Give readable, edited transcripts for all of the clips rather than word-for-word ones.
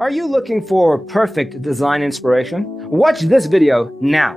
Are you looking for perfect design inspiration? Watch this video now.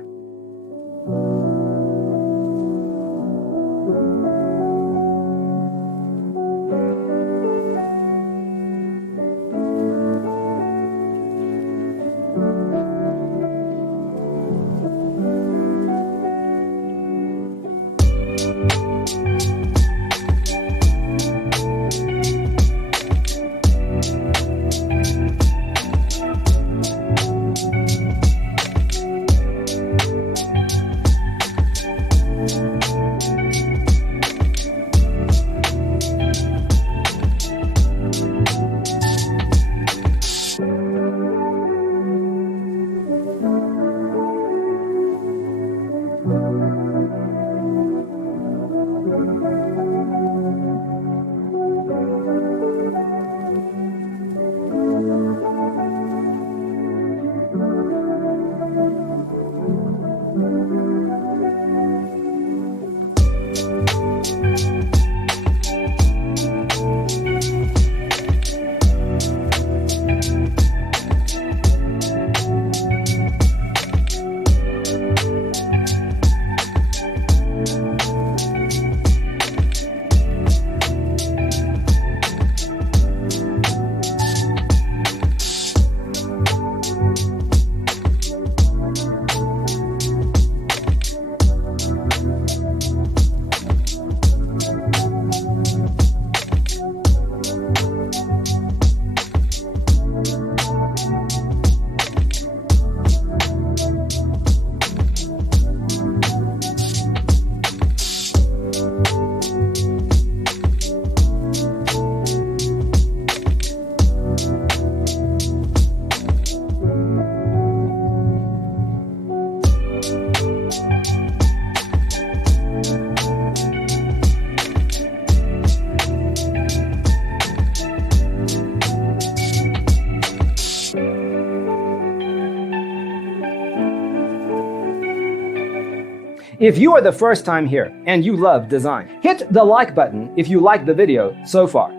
If you are the first time here and you love design, hit the like button if you like the video so far.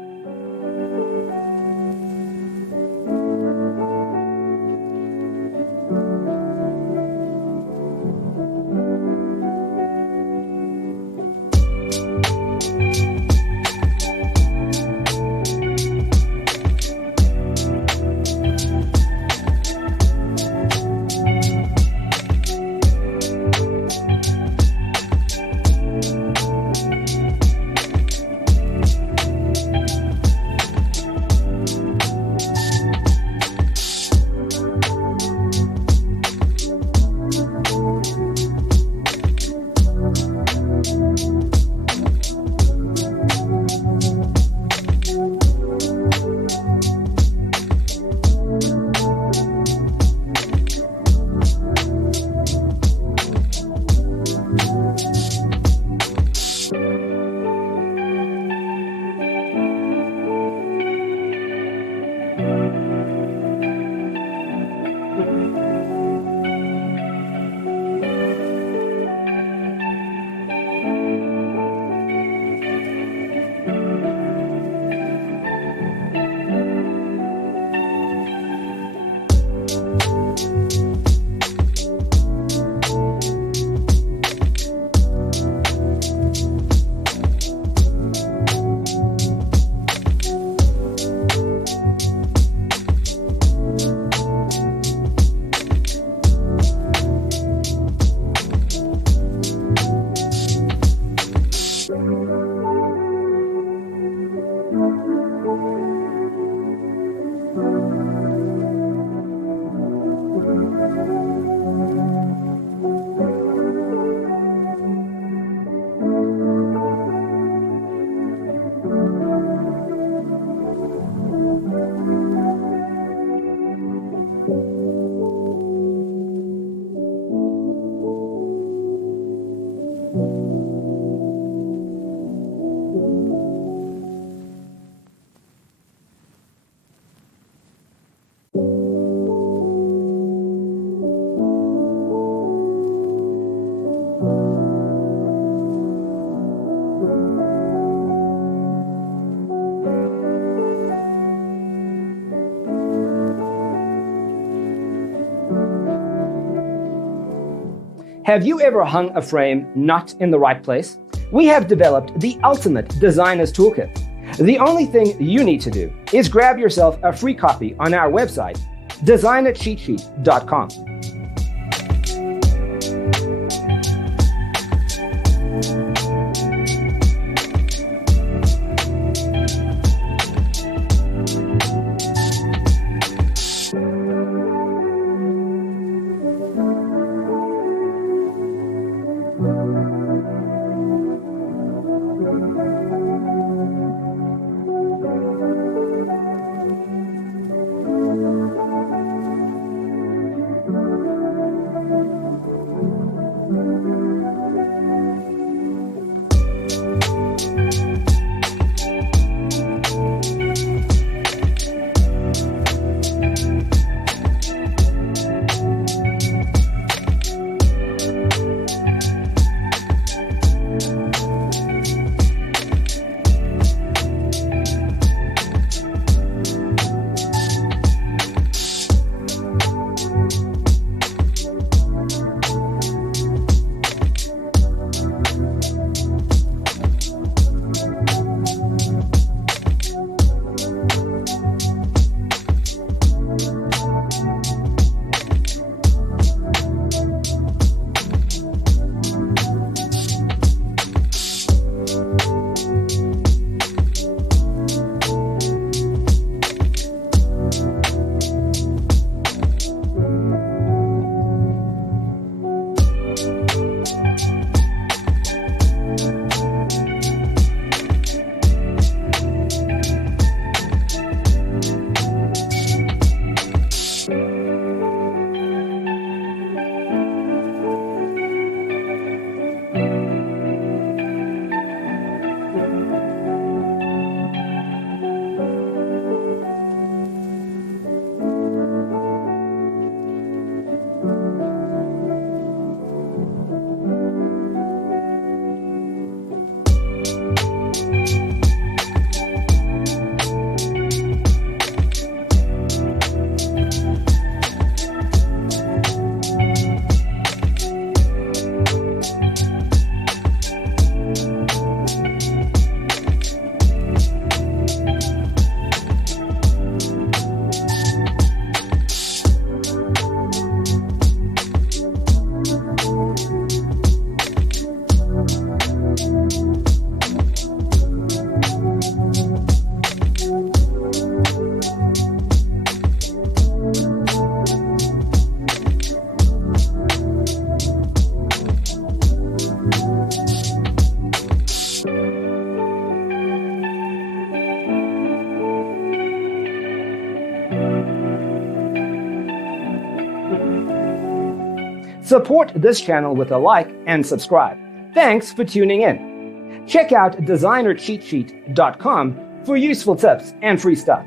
Have you ever hung a frame not in the right place? We have developed the ultimate designer's toolkit. The only thing you need to do is grab yourself a free copy on our website, designercheatsheet.com. Support this channel with a like and subscribe. Thanks for tuning in. Check out designercheatsheet.com for useful tips and free stuff.